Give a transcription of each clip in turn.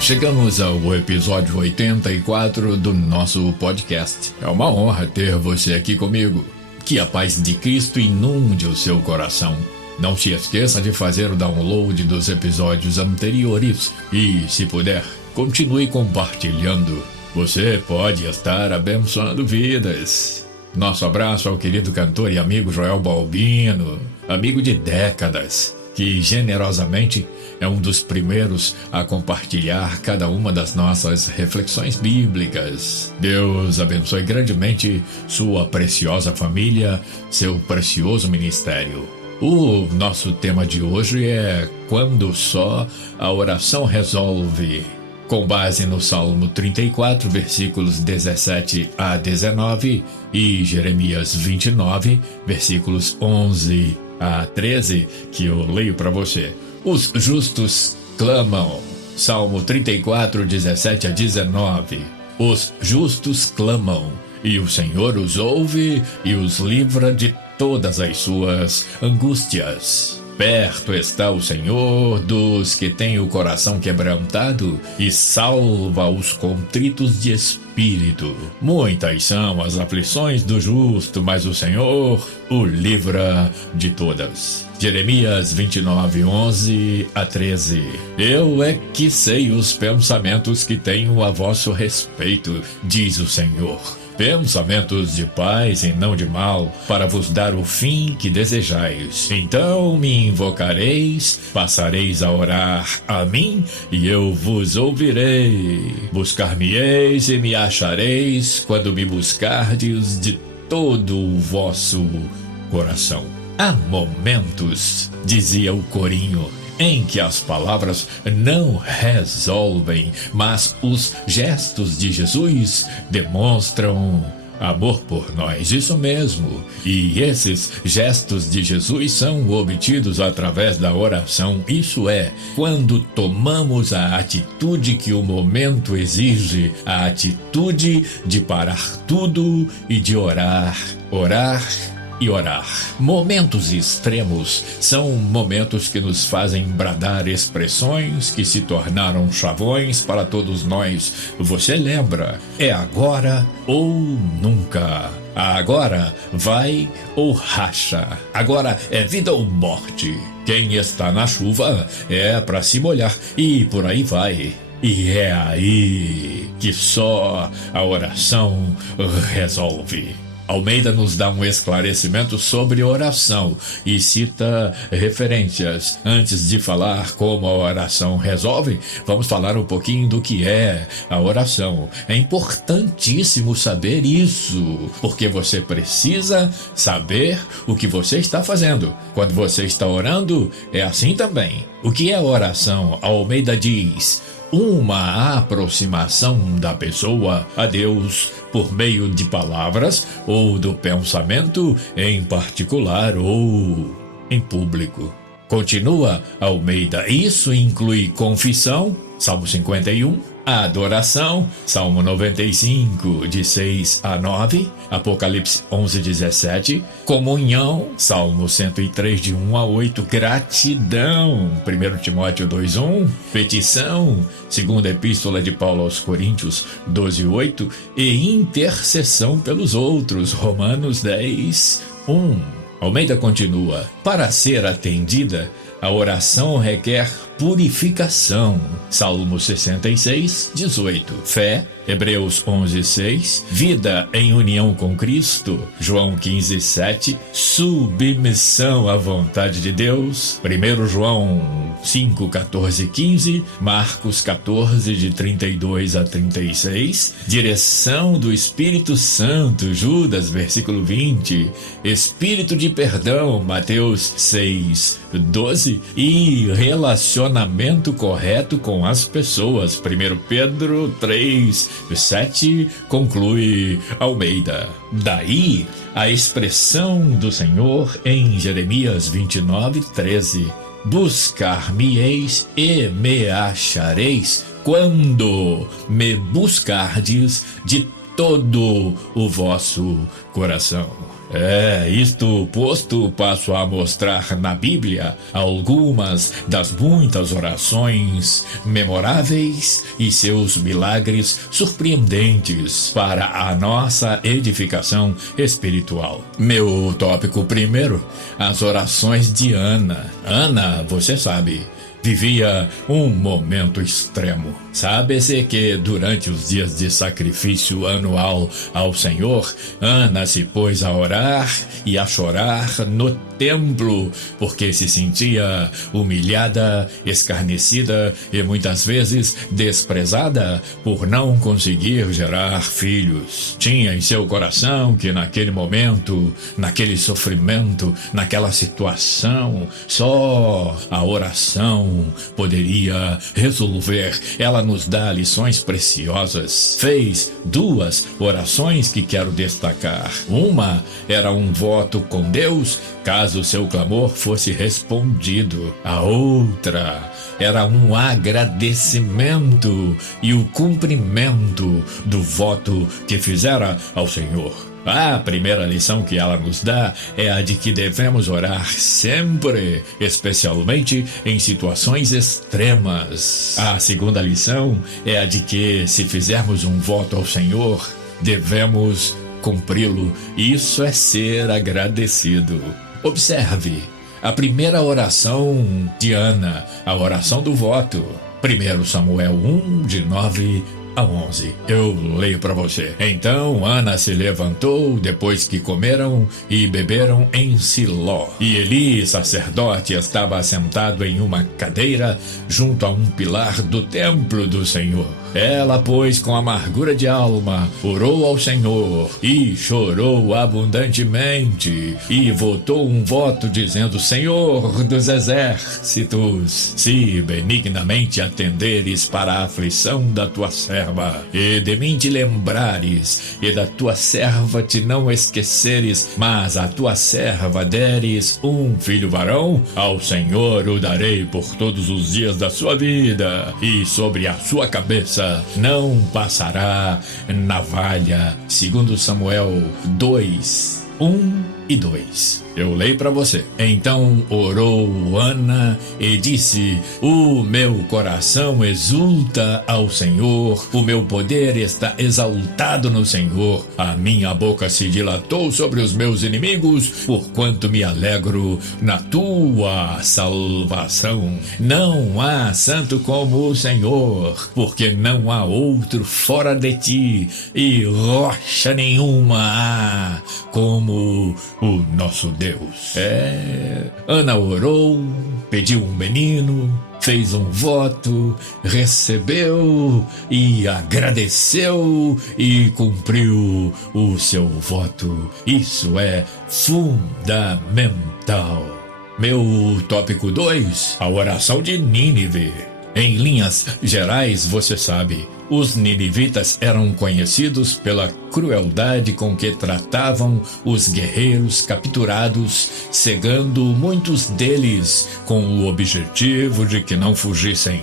Chegamos ao episódio 84 do nosso podcast. É uma honra ter você aqui comigo. Que a paz de Cristo inunde o seu coração. Não se esqueça de fazer o download dos episódios anteriores e, se puder, continue compartilhando. Você pode estar abençoando vidas. Nosso abraço ao querido cantor e amigo Joel Balbino, amigo de décadas, que generosamente é um dos primeiros a compartilhar cada uma das nossas reflexões bíblicas. Deus abençoe grandemente sua preciosa família, seu precioso ministério. O nosso tema de hoje é Quando Só a Oração Resolve. Com base no Salmo 34, versículos 17 a 19 e Jeremias 29, versículos 11 a 13, que eu leio para você. Os justos clamam. Salmo 34, 17 a 19. Os justos clamam, e o Senhor os ouve e os livra de todas as suas angústias. Perto está o Senhor dos que têm o coração quebrantado e salva os contritos de espírito. Muitas são as aflições do justo, mas o Senhor o livra de todas. Jeremias 29, 11 a 13. Eu é que sei os pensamentos que tenho a vosso respeito, diz o Senhor. Pensamentos de paz e não de mal, para vos dar o fim que desejais. Então me invocareis, passareis a orar a mim, e eu vos ouvirei. Buscar-me-eis e me achareis, quando me buscardes de todo o vosso coração. Há momentos, dizia o corinho, em que as palavras não resolvem, mas os gestos de Jesus demonstram amor por nós, isso mesmo. E esses gestos de Jesus são obtidos através da oração, isso é, quando tomamos a atitude que o momento exige, a atitude de parar tudo e de orar e orar. Momentos extremos são momentos que nos fazem bradar expressões que se tornaram chavões para todos nós. Você lembra? É agora ou nunca. Agora vai ou racha. Agora é vida ou morte. Quem está na chuva é para se molhar e por aí vai. E é aí que só a oração resolve. Almeida nos dá um esclarecimento sobre oração e cita referências. Antes de falar como a oração resolve, vamos falar um pouquinho do que é a oração. É importantíssimo saber isso, porque você precisa saber o que você está fazendo. Quando você está orando, é assim também. O que é oração? Almeida diz: uma aproximação da pessoa a Deus por meio de palavras ou do pensamento em particular ou em público. Continua Almeida, isso inclui confissão, Salmo 51, adoração, Salmo 95, de 6 a 9, Apocalipse 11, 17, comunhão, Salmo 103, de 1 a 8, gratidão, 1 Timóteo 2, 1, petição, segunda epístola de Paulo aos Coríntios 12, 8, e intercessão pelos outros, Romanos 10, 1. Almeida continua: para ser atendida, a oração requer purificação. Salmo 66, 18. Fé, Hebreus 11, 6. Vida em união com Cristo, João 15, 7. Submissão à vontade de Deus, 1 João 5, 14, 15. Marcos 14, de 32 a 36. Direção do Espírito Santo, Judas, versículo 20. Espírito de perdão, Mateus 6, 12. E relacionamento correto com as pessoas, 1 Pedro 3, 7, conclui Almeida. Daí a expressão do Senhor em Jeremias 29, 13: buscar-me-eis e me achareis quando me buscardes de todo o vosso coração. Isto posto, passo a mostrar na Bíblia algumas das muitas orações memoráveis e seus milagres surpreendentes para a nossa edificação espiritual. Meu tópico primeiro, as orações de Ana. Ana, você sabe, vivia um momento extremo. Sabe-se que durante os dias de sacrifício anual ao Senhor, Ana se pôs a orar e a chorar no templo, porque se sentia humilhada, escarnecida e muitas vezes desprezada por não conseguir gerar filhos. Tinha em seu coração que naquele momento, naquele sofrimento, naquela situação, só a oração poderia resolver. Ela nos dá lições preciosas. Fez 2 orações que quero destacar. Uma era um voto com Deus, caso seu clamor fosse respondido. A outra era um agradecimento e o cumprimento do voto que fizera ao Senhor. A primeira lição que ela nos dá é a de que devemos orar sempre, especialmente em situações extremas. A segunda lição é a de que, se fizermos um voto ao Senhor, devemos cumpri-lo. Isso é ser agradecido. Observe a primeira oração de Ana, a oração do voto. 1 Samuel 1, de 9 a 11. Eu leio para você. Então Ana se levantou depois que comeram e beberam em Siló. E Eli, sacerdote, estava assentado em uma cadeira junto a um pilar do templo do Senhor. Ela, pois, com amargura de alma, orou ao Senhor e chorou abundantemente e votou um voto dizendo: Senhor dos exércitos, se benignamente atenderes para a aflição da tua serva e de mim te lembrares e da tua serva te não esqueceres, mas a tua serva deres um filho varão, ao Senhor o darei por todos os dias da sua vida e sobre a sua cabeça não passará navalha. 2 Samuel 2, 1 e 2. Eu leio para você. Então orou Ana e disse: o meu coração exulta ao Senhor, o meu poder está exaltado no Senhor. A minha boca se dilatou sobre os meus inimigos, porquanto me alegro na tua salvação. Não há santo como o Senhor, porque não há outro fora de ti, e rocha nenhuma há como o nosso Deus. Ana orou, pediu um menino, fez um voto, recebeu e agradeceu e cumpriu o seu voto. Isso é fundamental. Meu tópico 2, a oração de Nínive. Em linhas gerais, você sabe, os ninivitas eram conhecidos pela crueldade com que tratavam os guerreiros capturados, cegando muitos deles com o objetivo de que não fugissem.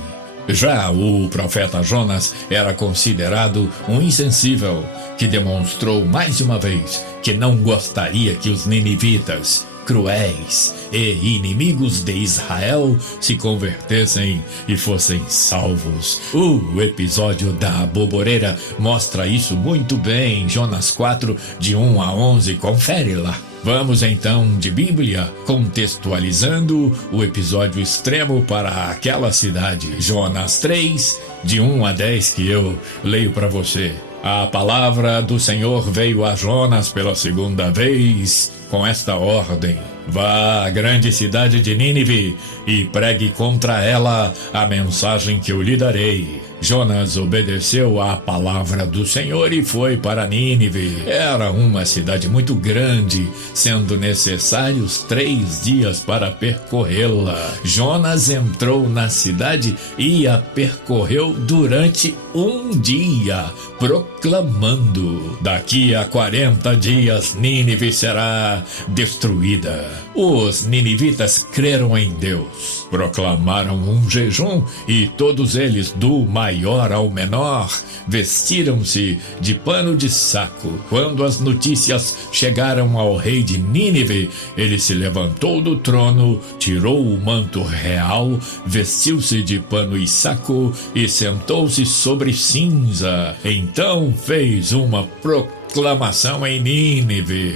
Já o profeta Jonas era considerado um insensível, que demonstrou mais uma vez que não gostaria que os ninivitas, cruéis e inimigos de Israel, se convertessem e fossem salvos. O episódio da aboboreira mostra isso muito bem. Jonas 4, de 1 a 11, confere lá. Vamos então de Bíblia, contextualizando o episódio extremo para aquela cidade. Jonas 3, de 1 a 10, que eu leio para você. A palavra do Senhor veio a Jonas pela segunda vez com esta ordem: vá à grande cidade de Nínive e pregue contra ela a mensagem que eu lhe darei. Jonas obedeceu à palavra do Senhor e foi para Nínive. Era uma cidade muito grande, sendo necessários 3 dias para percorrê-la. Jonas entrou na cidade e a percorreu durante 1 dia, proclamando: daqui a 40 dias Nínive será destruída. Os ninivitas creram em Deus, proclamaram um jejum e todos eles, do mais maior ao menor, vestiram-se de pano de saco. Quando as notícias chegaram ao rei de Nínive, ele se levantou do trono, tirou o manto real, vestiu-se de pano e saco e sentou-se sobre cinza. Então fez uma proclamação em Nínive.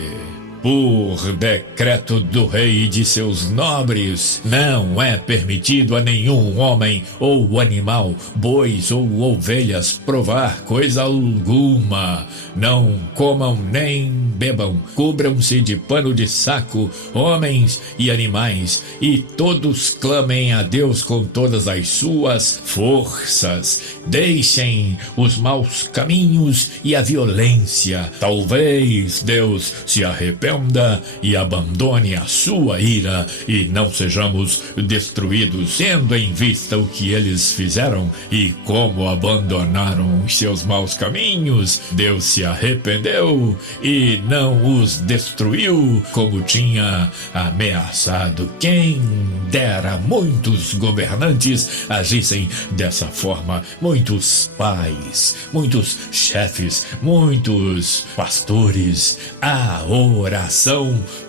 Por decreto do rei e de seus nobres, não é permitido a nenhum homem ou animal, bois ou ovelhas, provar coisa alguma. Não comam nem bebam, cubram-se de pano de saco, homens e animais, e todos clamem a Deus com todas as suas forças. Deixem os maus caminhos e a violência. Talvez Deus se arrependa e abandone a sua ira e não sejamos destruídos, tendo em vista o que eles fizeram e como abandonaram os seus maus caminhos. Deus se arrependeu e não os destruiu como tinha ameaçado. Quem dera muitos governantes agissem dessa forma, muitos pais, muitos chefes, muitos pastores. A oração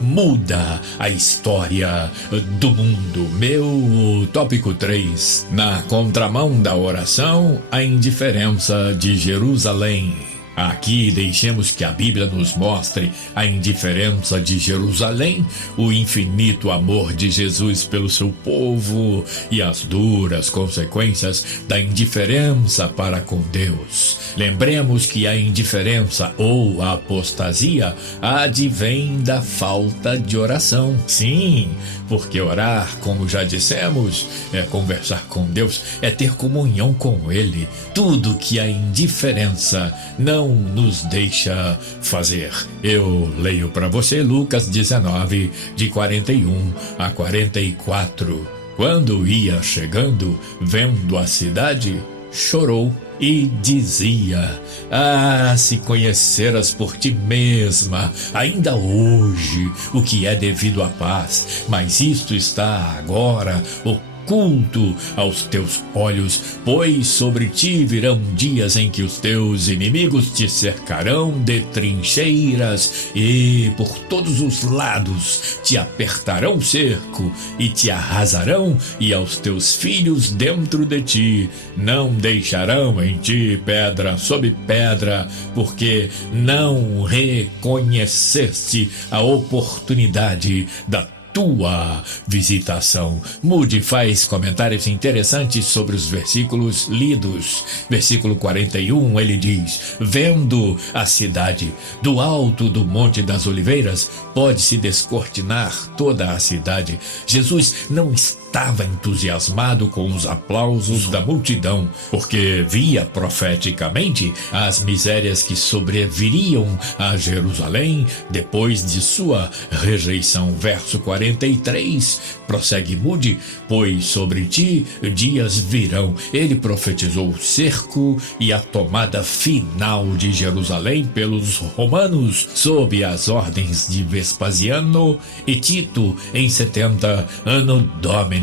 muda a história do mundo. Meu tópico 3. Na contramão da oração, a indiferença de Jerusalém. Aqui deixemos que a Bíblia nos mostre a indiferença de Jerusalém, o infinito amor de Jesus pelo seu povo e as duras consequências da indiferença para com Deus. Lembremos que a indiferença ou a apostasia advém da falta de oração. Sim, porque orar, como já dissemos, é conversar com Deus, é ter comunhão com Ele. Tudo que a indiferença não nos deixa fazer. Eu leio para você Lucas 19, de 41 a 44. Quando ia chegando, vendo a cidade, chorou e dizia: ah, se conheceras por ti mesma, ainda hoje, o que é devido à paz, mas isto está agora oculto aos teus olhos, pois sobre ti virão dias em que os teus inimigos te cercarão de trincheiras e por todos os lados te apertarão o cerco e te arrasarão, e aos teus filhos dentro de ti não deixarão em ti pedra sobre pedra, porque não reconheceste a oportunidade da tua visitação. Moody faz comentários interessantes sobre os versículos lidos. Versículo 41, ele diz: vendo a cidade do alto do Monte das Oliveiras, pode-se descortinar toda a cidade. Jesus não estava entusiasmado com os aplausos da multidão, porque via profeticamente as misérias que sobreviriam a Jerusalém depois de sua rejeição. Verso 43, prossegue Moody: pois sobre ti dias virão. Ele profetizou o cerco e a tomada final de Jerusalém pelos romanos sob as ordens de Vespasiano e Tito em 70 Anno Domini.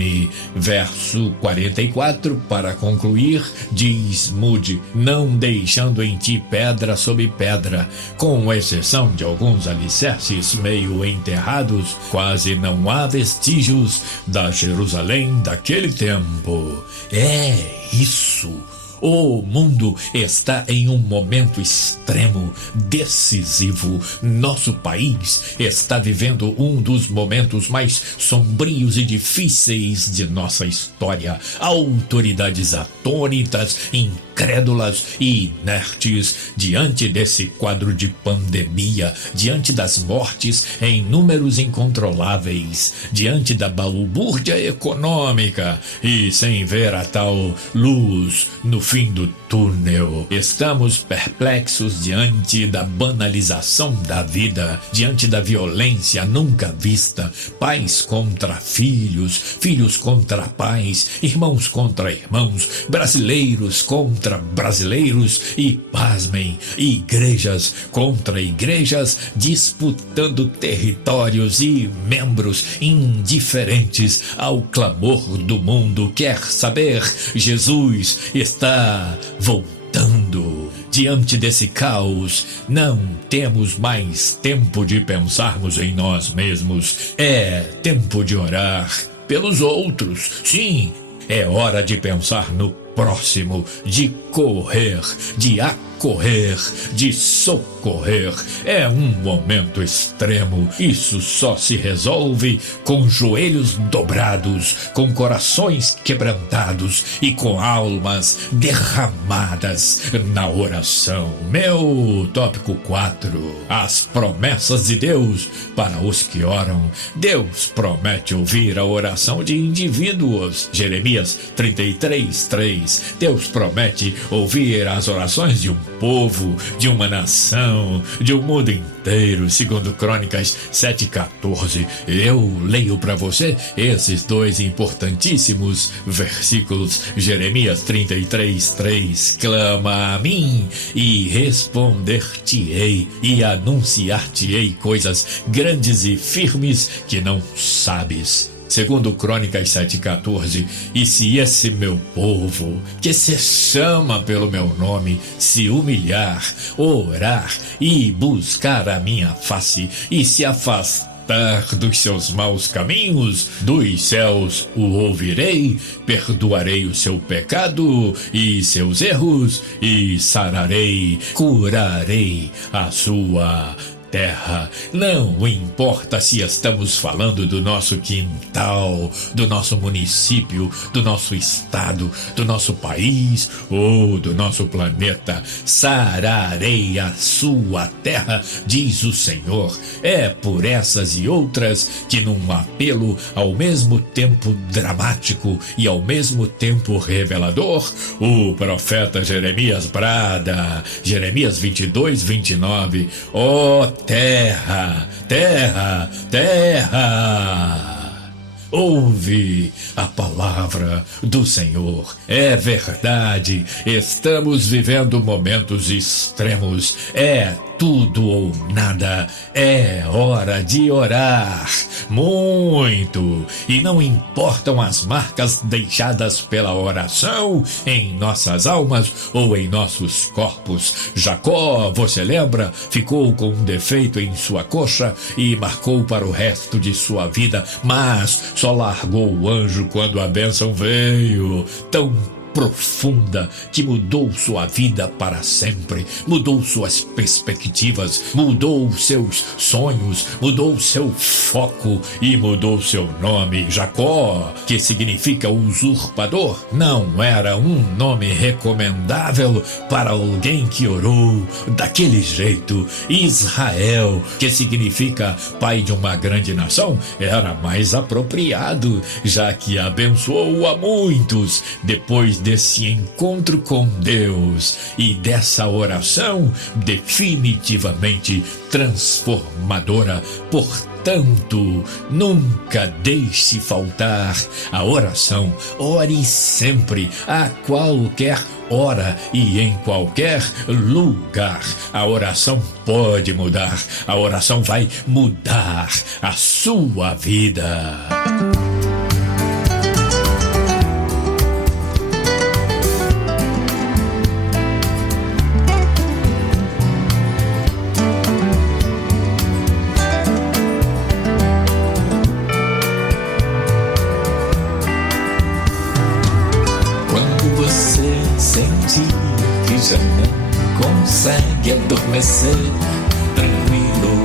Verso 44, para concluir, diz Moody: não deixando em ti pedra sobre pedra, com exceção de alguns alicerces meio enterrados, quase não há vestígios da Jerusalém daquele tempo. É isso. O mundo está em um momento extremo, decisivo. Nosso país está vivendo um dos momentos mais sombrios e difíceis de nossa história. Autoridades atônitas, incrédulas e inertes diante desse quadro de pandemia, diante das mortes em números incontroláveis, diante da balbúrdia econômica e sem ver a tal luz no fim do túnel. Estamos perplexos diante da banalização da vida, diante da violência nunca vista, pais contra filhos, filhos contra pais, irmãos contra irmãos, brasileiros contra contra brasileiros e, pasmem, igrejas contra igrejas, disputando territórios e membros indiferentes ao clamor do mundo. Quer saber? Jesus está voltando. Diante desse caos, não temos mais tempo de pensarmos em nós mesmos. É tempo de orar pelos outros. Sim, é hora de pensar no próximo, de correr, de acorrer, de socorrer. É um momento extremo. Isso só se resolve com joelhos dobrados, com corações quebrantados e com almas derramadas na oração. Meu tópico 4: as promessas de Deus para os que oram. Deus promete ouvir a oração de indivíduos. Jeremias 33:3. Deus promete ouvir as orações de um povo, de uma nação, de um mundo inteiro. Segundo Crônicas 7:14. Eu leio para você esses dois importantíssimos versículos. Jeremias 33:3. Clama a mim e responder-te-ei e anunciar-te-ei coisas grandes e firmes que não sabes. Segundo Crônicas 7:14. E se esse meu povo, que se chama pelo meu nome, se humilhar, orar e buscar a minha face e se afastar dos seus maus caminhos, dos céus o ouvirei, perdoarei o seu pecado e seus erros e sararei, curarei a sua terra. Não importa se estamos falando do nosso quintal, do nosso município, do nosso estado, do nosso país ou do nosso planeta. Sararei a sua terra, diz o Senhor. É por essas e outras que, num apelo ao mesmo tempo dramático e ao mesmo tempo revelador, o profeta Jeremias brada. Jeremias 22:29. Terra, terra, terra, ouve a palavra do Senhor. É verdade, estamos vivendo momentos extremos. É tudo ou nada. É hora de orar muito. E não importam as marcas deixadas pela oração em nossas almas ou em nossos corpos. Jacó, você lembra? Ficou com um defeito em sua coxa e marcou para o resto de sua vida, mas só largou o anjo quando a bênção veio. Tão profunda que mudou sua vida para sempre, mudou suas perspectivas, mudou seus sonhos, mudou seu foco e mudou seu nome. Jacó, que significa usurpador, não era um nome recomendável para alguém que orou daquele jeito. Israel, que significa pai de uma grande nação, era mais apropriado, já que abençoou a muitos. Depois desse encontro com Deus e dessa oração definitivamente transformadora, portanto, nunca deixe faltar a oração. Ore sempre, a qualquer hora e em qualquer lugar. A oração pode mudar, a oração vai mudar a sua vida. Que já não consegue adormecer tranquilo,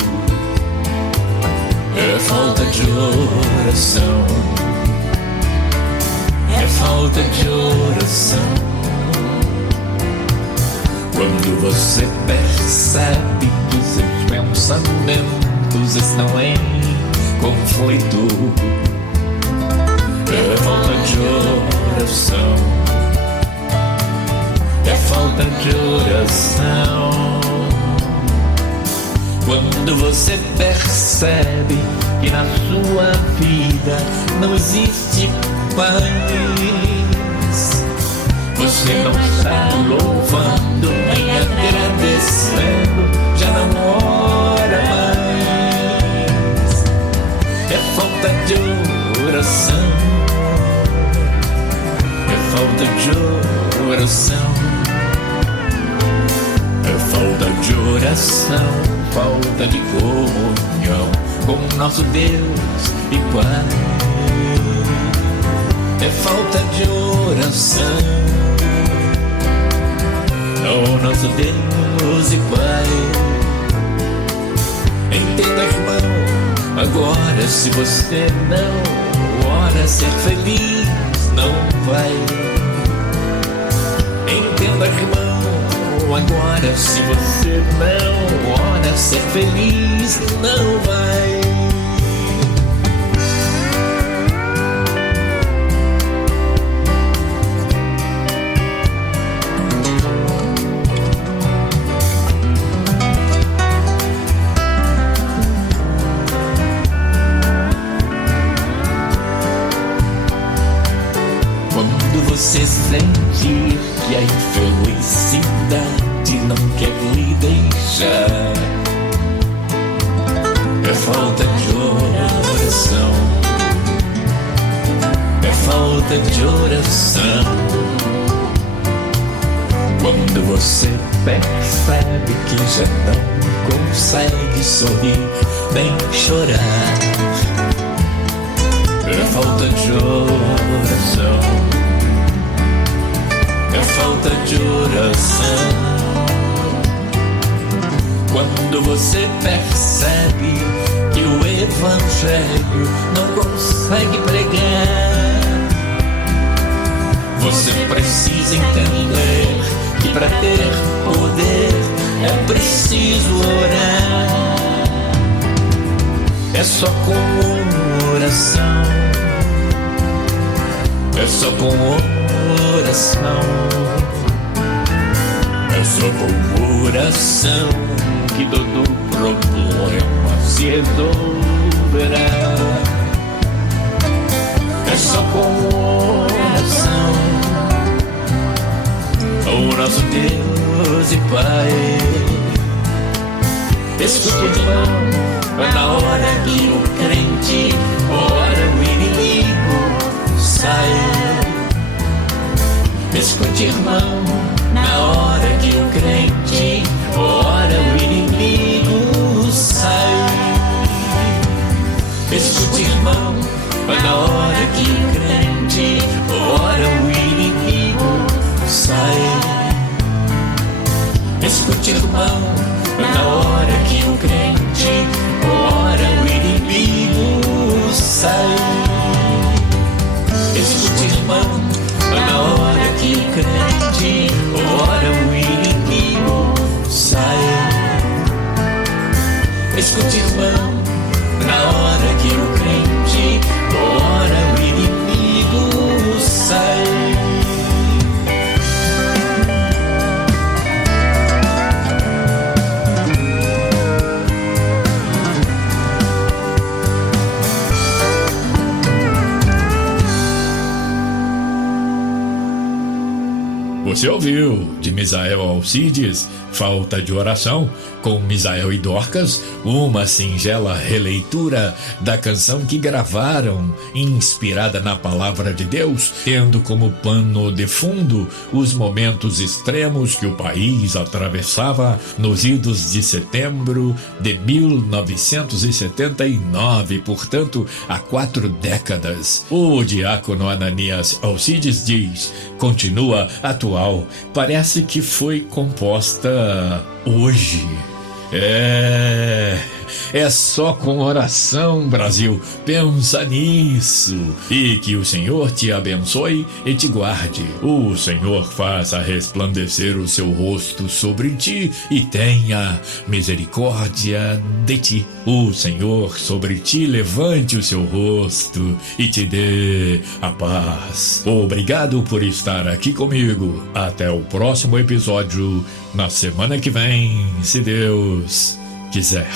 é falta de oração, é falta de oração. Quando você percebe que seus pensamentos estão em conflito, é falta de oração. É falta de oração. Quando você percebe que na sua vida não existe paz, Você não está louvando nem agradecendo, já não ora mais. É falta de oração, é falta de oração, é falta de oração, falta de comunhão com nosso Deus e Pai. É falta de oração ao nosso Deus e Pai. Entenda, irmão, agora se você não ora, ser feliz não vai. Entenda, irmão, agora se você não ora, ser feliz não vai. Você sentir que a infelicidade não quer lhe deixar, é falta de oração, é falta de oração. Quando você percebe que já não consegue sorrir nem chorar, é falta de oração, é falta de oração. Quando você percebe que o Evangelho não consegue pregar, você precisa entender que para ter poder é preciso orar. É só com oração, é só com oração, é só com oração que todo problema se resolverá. É só com oração ao nosso Deus e Pai. Escute, irmão, na hora que o crente ora, o inimigo sai. Escute, irmão, na hora que o crente ora, o inimigo sai. Escute, irmão, na hora que o crente ora, o inimigo sai. Escute, irmão, na hora que o crente ora, o inimigo sai. Escute, irmão, na hora que o crente ora, o inimigo sai. Escute, irmão, na hora que o crente ora, o inimigo sai. Você ouviu, de Misael Alcides, Falta de Oração, com Misael e Dorcas, uma singela releitura da canção que gravaram, inspirada na Palavra de Deus, tendo como pano de fundo os momentos extremos que o país atravessava nos idos de setembro de 1979, portanto, há 4 décadas. O diácono Ananias Alcides diz, continua atual, parece que foi composta hoje. É só com oração, Brasil, pensa nisso. E que o Senhor te abençoe e te guarde. O Senhor faça resplandecer o seu rosto sobre ti e tenha misericórdia de ti. O Senhor sobre ti levante o seu rosto e te dê a paz. Obrigado por estar aqui comigo. Até o próximo episódio, na semana que vem, se Deus quiser.